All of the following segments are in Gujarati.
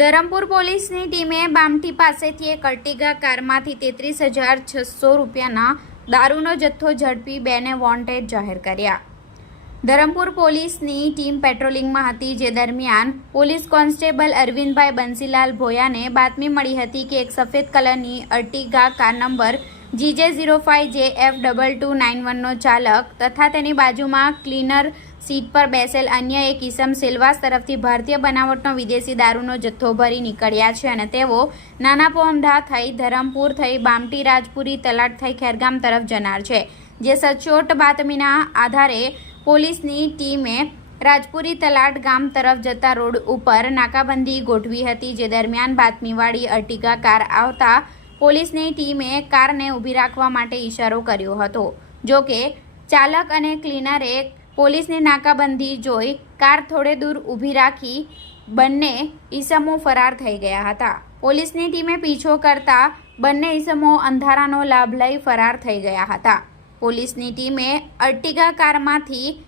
ધરમપુર પોલીસની ટીમે બામઠી પાસેથી એક અર્ટિગા કારમાંથી તેત્રીસ હજાર છસો રૂપિયાના દારૂનો જથ્થો ઝડપી બેને વોન્ટેડ જાહેર કર્યા. ધરમપુર પોલીસની ટીમ પેટ્રોલિંગમાં હતી, જે દરમિયાન પોલીસ કોન્સ્ટેબલ અરવિંદભાઈ બંસીલાલ ભોયાને બાતમી મળી હતી કે એક સફેદ કલરની Ertiga car number GJ zero five J F double two nine વનનો ચાલક તથા તેની બાજુમાં ક્લીનર સીટ પર બેસેલ અન્ય એક ઈસમ સિલવાસ તરફથી ભારતીય બનાવટનો વિદેશી દારૂનો જથ્થો ભરી નીકળ્યા છે અને તેઓ નાના પોંધા થઈ, ધરમપુર થઈ, બામટી, રાજપુરી, તલાટ થઈ, ખેરગામ તરફ જનાર છે. જે સચોટ બાતમીના આધારે પોલીસની ટીમે રાજપુરી તલાટ ગામ તરફ જતા રોડ ઉપર નાકાબંધી ગોઠવી હતી, જે દરમિયાન બાતમીવાળી અર્ટિગા કાર આવતા પોલીસની ટીમે કારને ઊભી રાખવા માટે ઇશારો કર્યો હતો. જો કે, ચાલક અને ક્લીનરે પોલીસની નાકાબંધી જોઈ કાર થોડે દૂર ઊભી રાખી બંને ઈસમો ફરાર થઈ ગયા હતા. પોલીસની ટીમે પીછો કરતા બંને ઈસમો અંધારાનો લાભ લઈ ફરાર થઈ ગયા હતા. પોલીસની ટીમે અર્ટિગા કારમાંથી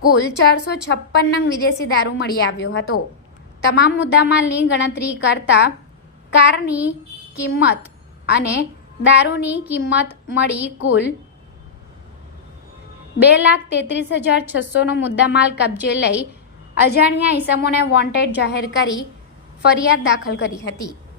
કુલ ચારસો છપ્પન નંગ વિદેશી દારૂ મળી આવ્યો હતો. તમામ મુદ્દામાલની ગણતરી કરતા કારની કિંમત અને દારૂની કિંમત મળી કુલ બે લાખ તેત્રીસ હજાર છસોનો મુદ્દામાલ કબજે લઈ અજાણ્યા ઈસમોને વોન્ટેડ જાહેર કરી ફરિયાદ દાખલ કરી હતી.